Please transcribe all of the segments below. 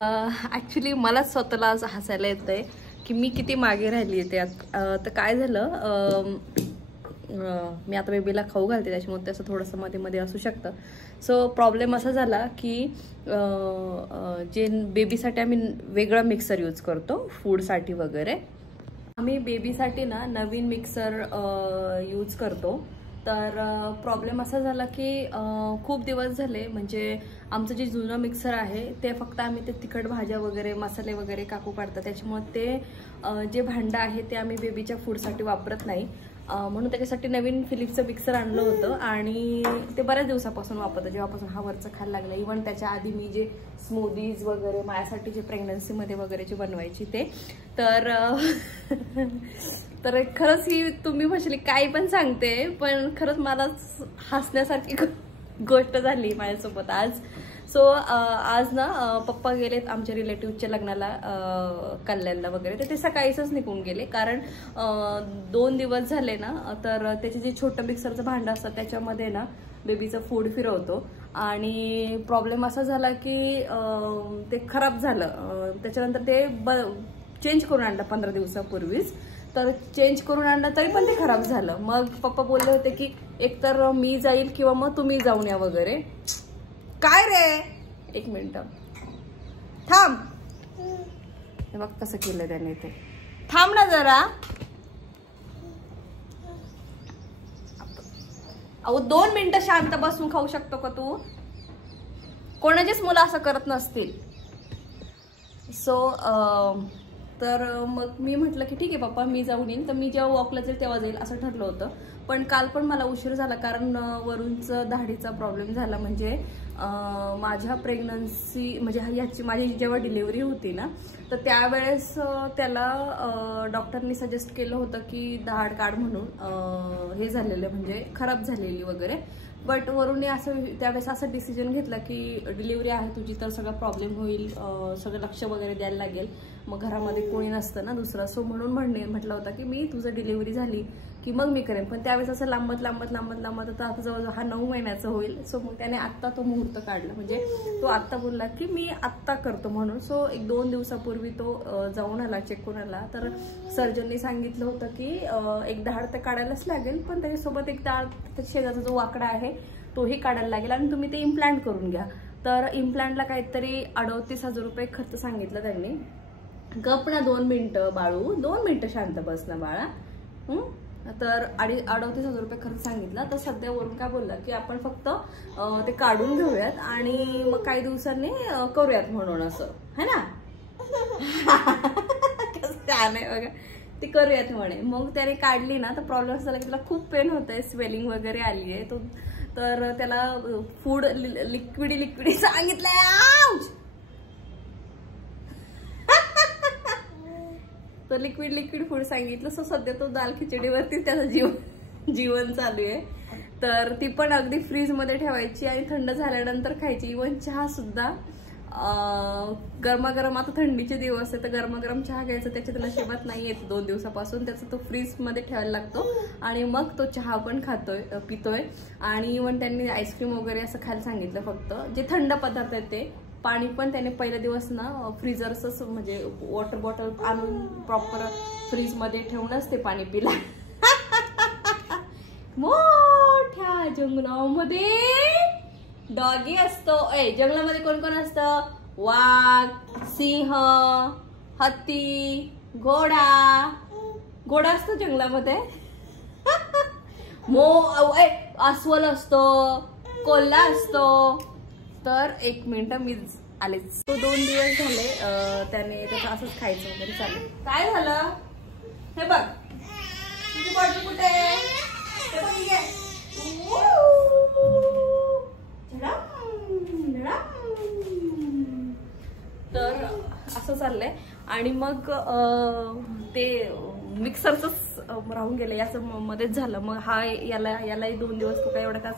Actually मला स्वतःला आज हसायला येत आहे की मी किती मागे राहिली आहे त्यात. तर काय झालं, मी आता बेबीला खाऊ घालते त्याच्यामुळे त्याचं थोडंसं मध्ये मध्ये असू शकतं. सो प्रॉब्लेम असा झाला की जे बेबीसाठी आम्ही वेगळा मिक्सर यूज करतो फूडसाठी वगैरे. आम्ही बेबीसाठी ना नवीन मिक्सर यूज करतो. तर प्रॉब्लेम असा झाला की खूप दिवस झाले, म्हणजे आमचं जे जुनं मिक्सर आहे ते फक्त आम्ही ते तिखट भाज्या वगैरे मसाले वगैरे काकू काढतात, त्याच्यामुळे ते जे भांडं आहे ते आम्ही बेबीच्या फूडसाठी वापरत नाही. म्हणून त्याच्यासाठी नवीन फिलिप्सचं मिक्सर आणलं होतं आणि ते बऱ्याच दिवसापासून वापरतं, जेव्हापासून हा वरचं खायला लागला. इव्हन त्याच्या आधी मी जे स्मूदीज वगैरे माझ्यासाठी जे प्रेग्नन्सीमध्ये वगैरे जे बनवायची ते. तर तर खरंच ही तुम्ही म्हटली काही पण सांगते, पण खरंच मला हसण्यासारखी गोष्ट झाली माझ्यासोबत आज. सो आज ना पप्पा गेलेत आमच्या रिलेटिव्हच्या लग्नाला कल्याणला वगैरे, तर ते सकाळीच निघून गेले. कारण 2 दिवस झाले ना, तर त्याचे जे छोटं मिक्सरचं भांडं असतं त्याच्यामध्ये ना बेबीचं फूड फिरवतो आणि प्रॉब्लेम असा झाला की ते खराब झालं. त्याच्यानंतर ते चेंज करून आणलं 15 दिवसापूर्वीच. तर चेंज करून आणलं तरी पण ते खराब झालं. मग पप्पा बोलले होते की एकतर मी जाईल किंवा मग तुम्ही जाऊन या वगैरे. काय रे, 1 मिनिट थांब. हे बघ कसं केलं त्याने, ते थांब ना जरा. अहो 2 मिनिटं शांत बसून खाऊ शकतो का तू? कोणाचीच मुलं असं करत नसतील. सो तर मग मी म्हटलं की ठीक आहे पप्पा मी जाऊन येईन. तर मी जेव्हा वॉकला जाईल तेव्हा जाईल असं ठरलं होतं. पण काल पण मला उशीर झाला कारण वरूनचं दाढीचा प्रॉब्लेम झाला. म्हणजे माझ्या प्रेग्नन्सी म्हणजे ह्याची माझी जेव्हा डिलिव्हरी होती ना, तर त्यावेळेस त्याला डॉक्टरनी सजेस्ट केलं होतं की दाढ काढ म्हणून, हे झालेलं म्हणजे खराब झालेली वगैरे. बट वरून असं त्यावेळेस असं डिसिजन घेतला की डिलिव्हरी आहे तुझी तर सगळा प्रॉब्लेम होईल, सगळं लक्ष वगैरे द्यायला लागेल, मग घरामध्ये कोणी नसतं ना दुसरं. सो म्हणून म्हटलं होतं की मी तुझं डिलिव्हरी झाली की मग मी करेन. पण त्यावेळेस असं लांबत तर आता जवळजवळ हा 9 महिन्याचा होईल. सो मग त्याने आत्ता तो मुहूर्त काढला, म्हणजे तो आत्ता बोलला की मी आत्ता करतो म्हणून. सो 1-2 दिवसापूर्वी तो जाऊन आला, चेक करून आला. तर सर्जननी सांगितलं होतं की एक दाढ तर काढायलाच लागेल, पण त्याच्यासोबत एक दाढ शेजारचा जो वाकडा आहे तोही काढायला लागेल आणि तुम्ही ते इम्प्लांट करून घ्या. तर इम्प्लांटला काहीतरी 38,000 रुपये खर्च सांगितलं त्यांनी. गप ना 2 मिनिटं बाळू, 2 मिनिटं शांत बस ना बाळा. तर 38,000 रुपये खर्च सांगितला. तर सध्या वरून काय बोलला की आपण फक्त ते काढून घेऊयात आणि मग काही दिवसांनी करूयात म्हणून, असं है ना. कसं नाही बघा, ते करूयात म्हणे. मग त्याने काढली ना तर प्रॉब्लेम झाला की त्याला खूप पेन होत आहे, स्वेलिंग वगैरे आली आहे. तो तर त्याला फूड लिक्विडी सांगितलंय. तर लिक्विड फूड सांगितलं. सो सध्या तो दाल खिचडीवरती त्याचं जीवन चालू आहे. तर ती पण अगदी फ्रीजमध्ये ठेवायची आणि थंड झाल्यानंतर खायची. इव्हन चहा सुद्धा गरमागरम, आता थंडीचे दिवस आहे तर गरमागरम चहा घ्यायचा, त्याच्यात नशिबात नाही येत 2 दिवसापासून. त्याचा तो फ्रीजमध्ये ठेवायला लागतो आणि मग तो चहा पण पितोय. आणि इव्हन त्यांनी आईस्क्रीम वगैरे असं खायला सांगितलं. फक्त जे थंड पदार्थ आहेत ते. पाणी पण त्याने पहिल्या दिवस ना फ्रीजरच म्हणजे वॉटर बॉटल आणून प्रॉपर फ्रीजमध्ये ठेवूनच ते पाणी पिला. मोठ्या जंगलामध्ये डॉगी असतो. जंगलामध्ये कोण कोण असतं? वाघ, सिंह, हत्ती, घोडा असतो जंगलामध्ये. अस्वल असतो, कोल्हा असतो. तर 1 मिनिट मी आलेच. तो 2 दिवस झाले त्याने त्याचं असंच खायचं वगैरे चालू. काय झालं हे बघ, तुझी बॉटल कुठे आहे? तर असं चाललंय. आणि मग ते मिक्सरच राहून गेलं, याचं मध्येच झालं. मग यालाही 2 दिवस तो काय एवढा का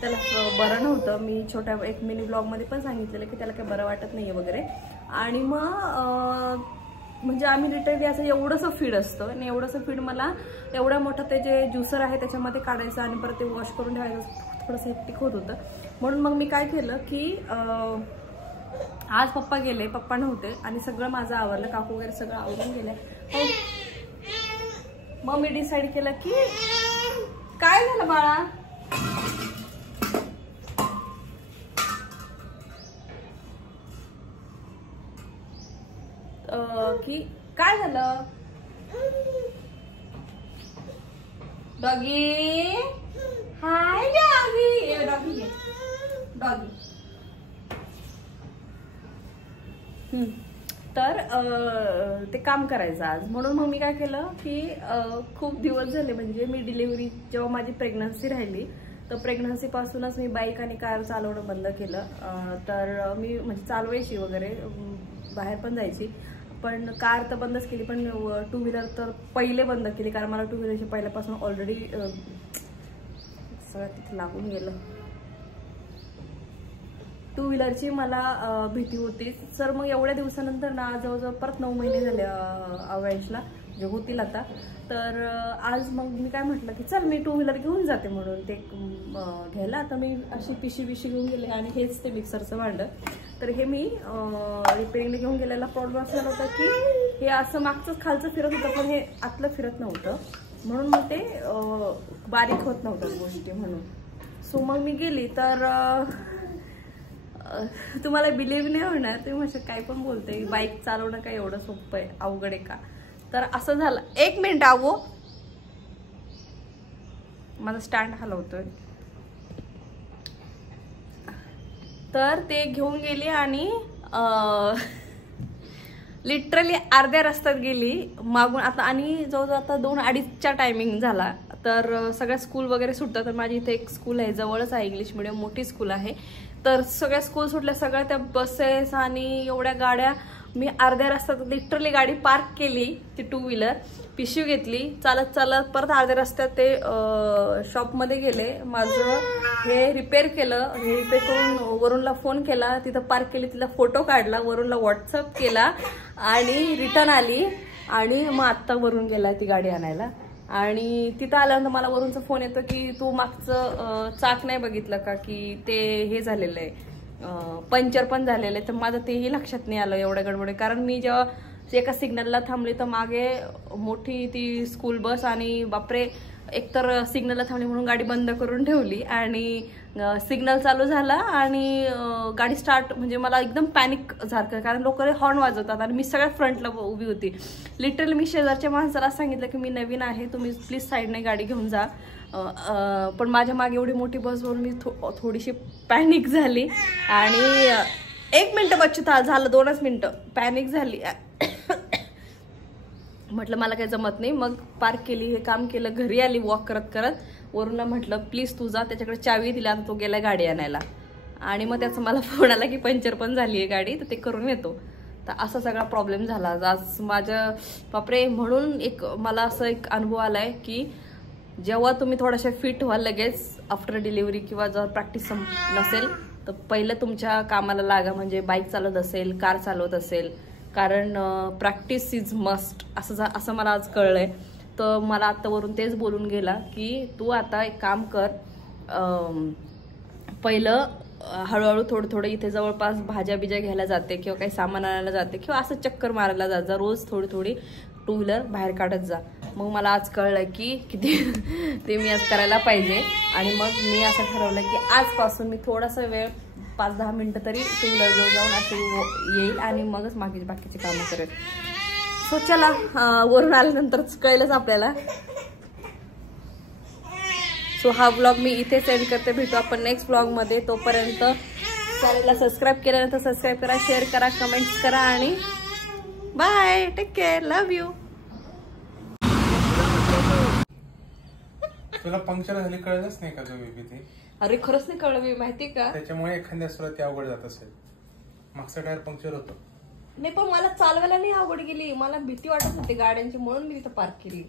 त्याला बरं नव्हतं. मी छोट्या एक मिनी ब्लॉगमध्ये पण सांगितलेलं की त्याला काही बरं वाटत नाहीये वगैरे. आणि मग म्हणजे आम्ही लिटरली असं एवढंसं फीड असतं आणि एवढंसं फीड मला एवढा मोठा ते जे ज्युसर आहे त्याच्यामध्ये काढायचं आणि परत ते वॉश करून ठेवायचं थोडंसं हेक्टिक होत होतं. म्हणून मग मी काय केलं की आज पप्पा गेले, पप्पा नव्हते आणि सगळं माझं आवरलं, काकू वगैरे सगळं आवरून गेले. मग मी डिसाईड केलं की काय झालं बाळा, की काय झालं डॉगी, हाय डॉगी, डॉगी डॉगी. तर ते काम करायचं आज, म्हणून मग मी काय केलं की खूप दिवस झाले, म्हणजे मी डिलिव्हरी जेव्हा माझी प्रेग्नन्सी राहिली तर प्रेग्नन्सी पासूनच मी बाईक आणि कार चालवणं बंद केलं. तर मी म्हणजे चालवायची वगैरे, बाहेर पण जायची, पण कार तर बंदच केली, पण टू व्हीलर तर पहिले बंद केली, कारण मला टू व्हीलरची पहिल्यापासून ऑलरेडी सगळं तिथे लागून गेलं. टू व्हीलरची मला भीती होती. सर मग एवढ्या दिवसानंतर ना, जवळजवळ परत 9 महिने झाले अवयांशला, जे होतील आता. तर आज मग मी काय म्हटलं की चल मी टू व्हीलर घेऊन जाते, म्हणून ते घ्यायला आता मी अशी पिशी घेऊन गेले. आणि हेच ते मिक्सरचं भांडं. तर हे मी रिपेअरिंगला घेऊन गेलेला प्रॉब्लेम असा होता की हे असं मागचंच खालचं फिरत होतं, पण हे आतलं फिरत नव्हतं, म्हणून मग ते बारीक होत नव्हतं गोष्टी म्हणून. सो मग मी गेली तर तुम्हाला बिलीव्ह नाही होणार, तुम्ही म्हणजे काय पण बोलते, बाईक चालवणं काय एवढं सोपं आहे, अवघड आहे का. तर असं झालं. 1 मिनिट आवो, माझा स्टँड हलवतोय. तर ते घेऊन गेली आणि लिटरली अर्ध्या रस्त्यात गेली मागून आता, आणि जवळजवळ आता 2-2:30चा टायमिंग झाला. तर सगळ्या स्कूल वगैरे सुटतात. तर माझी इथे एक स्कूल आहे, जवळच आहे, इंग्लिश मिडियम, मोठी स्कूल आहे. तर सगळ्या स्कूल सुटल्या, सगळ्या त्या बसेस आणि एवढ्या गाड्या. मी अर्ध्या रस्त्यात लिटरली गाडी पार्क केली, ती टू व्हीलर, पिशवी घेतली, चालत चालत परत अर्ध्या रस्त्यात ते शॉपमध्ये गेले. माझं हे रिपेअर केलं, हे रिपेअर करून वरूनला फोन केला, तिथं पार्क केली, तिला फोटो काढला, वरूनला व्हॉट्सअप केला आणि रिटर्न आली. आणि मग आत्ता वरून गेला ती गाडी आणायला. आणि तिथं आल्यानंतर मला वरूनचा फोन येतो की तू मागचं चाक नाही बघितलं का, की ते हे झालेलं आहे, पंक्चर पण झालेलं आहे. तर माझं तेही लक्षात नाही आलं एवढ्या गडबडी, कारण मी जेव्हा एका सिग्नलला थांबली तर मागे मोठी ती स्कूल बस, आणि बापरे, एकतर सिग्नलला थांबली म्हणून गाडी बंद करून ठेवली, आणि सिग्नल चालू झाला आणि गाडी स्टार्ट, म्हणजे मला एकदम पॅनिक झालं, कारण लोक हॉर्न वाजवतात आणि मी सगळ्यात फ्रंटला उभी होती. लिटरली मी शेजारच्या माणसाला सांगितलं की मी नवीन आहे, तुम्ही प्लीज साईडने गाडी घेऊन जा. पण माझ्या मागे एवढी मोठी बस बघून मी थोडीशी पॅनिक झाली. आणि 1 मिनिट बच्चू झालं, 2च मिनिटं पॅनिक झाली. म्हटलं मला काही जमत नाही. मग पार्क केली, हे काम केलं, घरी आली वॉक करत करत. वरूनला म्हटलं प्लीज तू जा, त्याच्याकडे चावी दिला, तो गेला गाडी आणायला. आणि मग त्याचा मला फोन आला की पंक्चर पण झाली आहे गाडी, तर ते करून येतो. तर असा सगळा प्रॉब्लेम झाला आज माझ्या. बापरे, म्हणून एक मला असं एक अनुभव आलाय की जेव्हा तुम्ही थोड्याशा फिट व्हाल लगेच आफ्टर डिलिव्हरी, किंवा जर प्रॅक्टिस नसेल तर पहिलं तुमच्या कामाला लागा, म्हणजे बाईक चालवत असेल, कार चालवत असेल, कारण प्रॅक्टिस इज मस्ट असं मला आज कळलंय. तर मला आत्तावरून तेच बोलून गेला की तू आता एक काम कर, पहिलं हळूहळू थोडं इथे जवळपास भाज्या बिज्या घ्यायला जाते, किंवा काही सामान आणायला जाते, किंवा असं चक्कर मारायला जात जा, रोज थोडी टू व्हीलर बाहेर काढत जा. मग मला आज कळलं की किती ते मी आज करायला पाहिजे. आणि मग मी असं ठरवलं की आजपासून मी थोडासा वेळ 5-10 मिनिटं तरी टू व्हीलर घेऊन जाऊन असं येईल, आणि मगच बाकीचे कामं करेल. सो चला, वरून आल्यानंतरच कळलंच आपल्याला. सो हा ब्लॉग मी इथे सेंड करते. भेटू आपण नेक्स्ट ब्लॉगमध्ये. तोपर्यंत चॅनलला सबस्क्राईब केल्यानंतर सबस्क्राईब करा, शेअर करा, कमेंट्स करा, आणि bye, take care, love you. तुला पंक्चर झाली कळलंच नाही का जो बेबी ते? अरे खरंच नाही कळलं, मी माहिती का. त्याच्यामुळे एखाद्या सुरात ते अवघड जात असेल. मागचा टायर पंक्चर होतो. नाही, पण मला चालवायला नाही अवघड गेली, मला भीती वाटत होती गाड्यांची, म्हणून मी तिथं पार्क केली.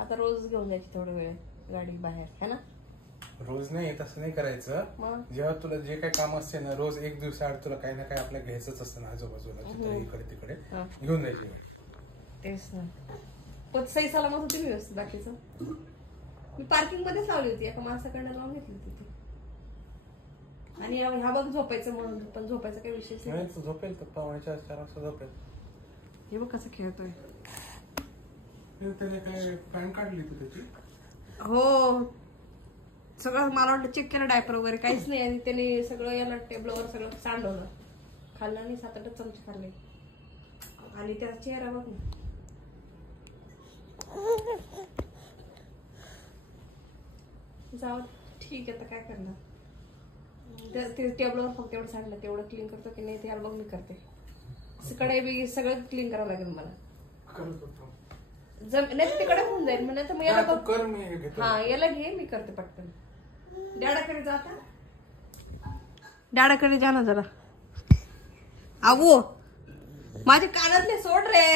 आता रोज घेऊन जायची थोडा वेळ गाडी बाहेर, है ना. रोज नाही, तसं नाही करायचं. जेव्हा तुला जे काही काम असते ना, रोज एक दिवसाआड तुला काही ना काही आपल्या घ्यायचंच असतं ना, आजूबाजूला इकडे तिकडे घेऊन जायची. तेच ना. पण सही सलामत होती व्यवस्थित बाकीचं. मी पार्किंग मध्येच लावली होती, एका माणसाकडनं लावून घेतली तिथे. आणि ह्या बघ झोपायचं म्हणून, पण झोपायचा काही विषयच नाही. झोपेल तर 4:15 वाजता झोपेल. हे बघ कसं खेळतोय. त्याने काय पॅन्ट काढली तू त्याची? हो, सगळं मला वाटलं चेक केलं डायपर वगैरे काहीच नाही. आणि त्याने सगळं याला टेबलवर सगळं सांडवलं, खाल्लं आणि 7-8 चमचे खाल्ले. आणि त्याचा चेहरा बघ ना. जाऊ ठीक आहे, तर काय करणार. ते टेबलवर फक्त एवढं सांडलं, तेवढं क्लीन करतो की नाही ते बघ मी करते. कढई बी सगळं क्लीन करावं लागेल मला. नाही तिकडे होऊन जाईल म्हणजे. तर मग याला बघ, हा याला घे, मी करते पटकन. डॅडाकडे जा आता, डॅडाकडे जा ना जरा. अगो माझे कानातले सोड रे.